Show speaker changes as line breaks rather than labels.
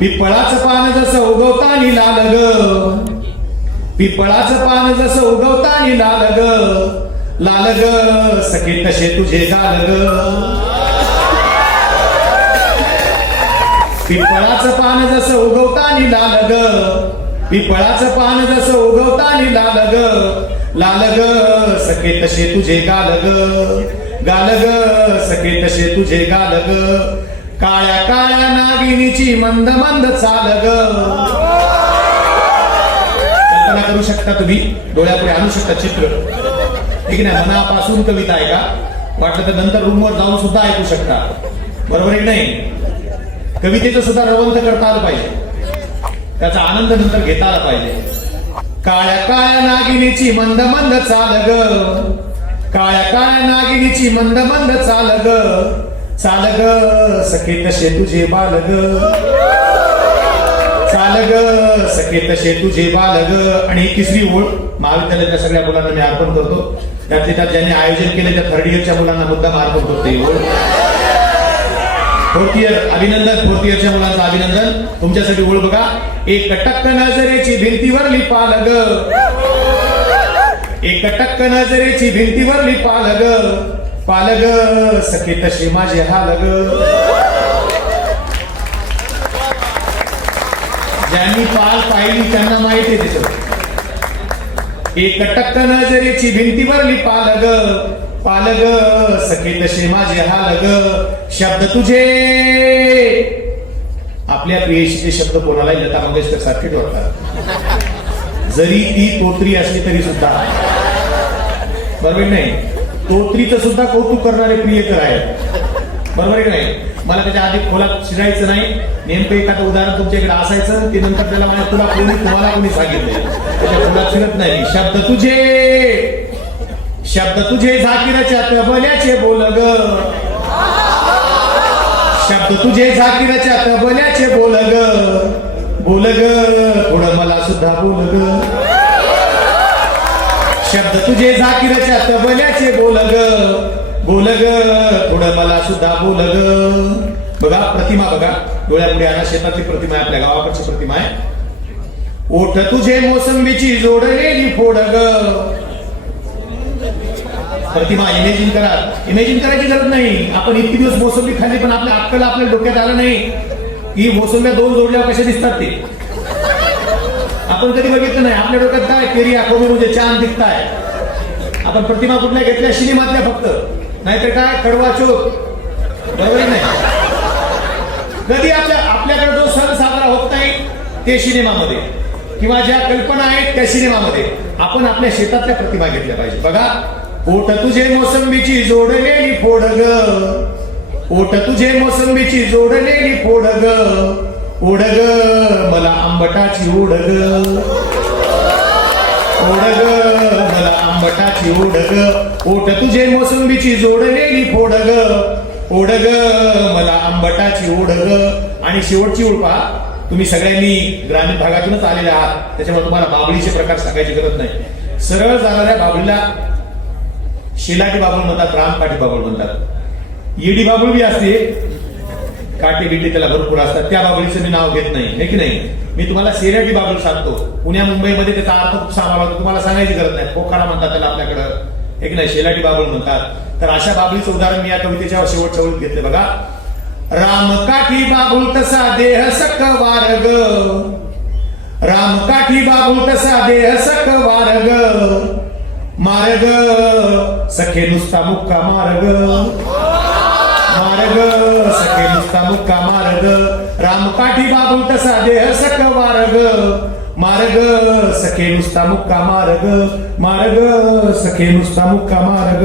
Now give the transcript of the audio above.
पिपळाचं पान जसं उगवतानी लाल ग. पिपळाचं पान जसं उगवतानी लाल ग. लाल ग सखे तसे तुझे गाल ग. पिपळाचं पान जसं उगवतानी लाल ग. पिपळाचं पान जसं उगवतानी लाल ग. लाल ग सखे तसे तुझे गाल ग. गाल ग सखे तसे तुझे गाल ग. काळ्या काळ्या नागिनीची मंद मंद चाल ग कल्पना करू शकता तुम्ही? डोळ्यापुढे आणू शकता चित्र. ठीक नाही मनापासून कविता आहे का वाटलं तर नंतर रूमवर जाऊन सुद्धा ऐकू शकता. बरोबर आहे नाही? कवितेचं सुद्धा रवंत करता आलं पाहिजे. त्याचा आनंद नंतर घेता आला पाहिजे. काळ्या काळ्या नागिनीची मंद मंद चाल ग काळ्या काळ्या नागिनीची मंद मंद चाल ग चाल ग सखे तसे तुझे बालग. ग चाल ग सखे तसे तुझे बालग. ग आणि ही तिसरी ओळ महाविद्यालयाच्या सगळ्या मुलांना मी अर्पण करतो. त्यातले त्यात ज्यांनी आयोजन केले त्या थर्ड इयरच्या मुलांना मुद्दाम अर्पण करतो ही ओळ. फोर्थ इयर अभिनंदन. फोर्थ इयरच्या मुलांचं अभिनंदन. तुमच्यासाठी ओळ बघा. एक टक्क नजरेची भिंतीवरली पालग. एक टक्क नजरेची भिंतीवरली पालग. पालग सखे तसे माझे हालग. ज्यांनी पाल पाहिली त्यांना माहिती आहे तिथं एक टक्क नजरेची भिंतीवरली पालग. पालग सखे तसे माझे हालग. शब्द तुझे. आपल्या प्रियशीचे शब्द कोणालाही लता मंगेशकर सारखेच वाटतात जरी ती कोत्री असली तरी सुद्धा. बरोबर नाही? तोत्रीचं सुद्धा कौतुक करणारे प्रियकर आहेत. बरोबर आहे की नाही? मला त्याच्या आधी खोलात शिरायचं नाही. नेमकं एखादं उदाहरण तुमच्याकडे असायचं ते नंतर त्याला माझ्या तुला कोणी तुम्हाला कोणी सांगितलं. त्याच्या खोलात शिरत नाही. शब्द तुझे! शब्द तुझे झाकिराच्या तबल्याचे बोल ग. शब्द तुझे झाकिराच्या तबल्याचे बोल ग. बोल ग. थोडं मला सुद्धा बोल ग. शब्द तुझे झाकिराच्या तबल्याचे बोल ग बोल ग थोडं मला सुद्धा बोल ग बघा प्रतिमा बघा. डोळ्यापुढे आणा शेतातली प्रतिमा आहे आपल्या गावाकडची प्रतिमा आहे. ओठ तुझे मोसंबीची जोडलेली फोड ग प्रतिमा इमेजिन करा. इमेजिन करायची गरज नाही. आपण इतके दिवस मोसंबी खाल्ली पण आपल्या अक्कल आपल्या डोक्यात आलं नाही. की मोसंब्या दोन जोडल्यावर कशा दिसतात ते? आपण कधी बघितलं नाही. आपल्या डोक्यात काय? केरी आखोबी म्हणजे चांद दिसताय आपण प्रतिमा कुठल्या घेतल्या? सिनेमातल्या फक्त. नाहीतर काय? कडवा चोक बरोबर आहे नाही. कधी आपल्या आपल्याकडे जो सण साजरा होत नाही ते सिनेमामध्ये. किंवा ज्या कल्पना आहेत त्या सिनेमामध्ये. आपण आपल्या शेतातल्या प्रतिमा घेतल्या पाहिजे. बघा पोट तुझे मोसंबीची जोडलेली फोड ग पोट तुझे मोसंबीची जोडलेली फोड ग ओढ ग मला आंबटाची ओढ ग मला आंबटाची ओढ ओट तुझे मोसंबीची जोडलेली फोडग. ग ओढ ग मला आंबटाची ओढग. ग आणि शेवटची उडपा तुम्ही सगळ्यांनी ग्रामीण भागातूनच आलेले आहात. त्याच्यामुळे तुम्हाला बाबळीचे प्रकार सांगायची गरज नाही. सरळ जाणाऱ्या बाबळीला शिलाटी बाबळ म्हणतात रामपाटी बाबळ म्हणतात. येडी बाबळ बी असते. काटे बिटे त्याला भरपूर असतात. त्या बाबळीचं मी नाव घेत नाही. हे की नाही? मी तुम्हाला सेराटी बाबळ सांगतो. पुण्या मुंबईमध्ये त्याचा अर्थ खूप सांगावा तुम्हाला सांगायची गरज नाही. पोखारा म्हणतात त्याला आपल्याकडं. एक नाही? शेलाटी बाबळ म्हणतात. तर अशा बाबळीचं उदाहरण मी या कवितेच्या शेवटच्या ओळीत घेतले. बघा. रामकाठी बाबुल तसा देह सक वारग. रामकाठी बाबुल तसा देह सक वारग. मार्ग. सखे नुसता मुक्का मार्ग. मारग सखे मुक्का मारग. रामकाठी बाबू तसा देह सक मार्ग मार्ग सखे नुसता मुक्का मारग. मार्ग सखे नुसता मुक्का मार्ग.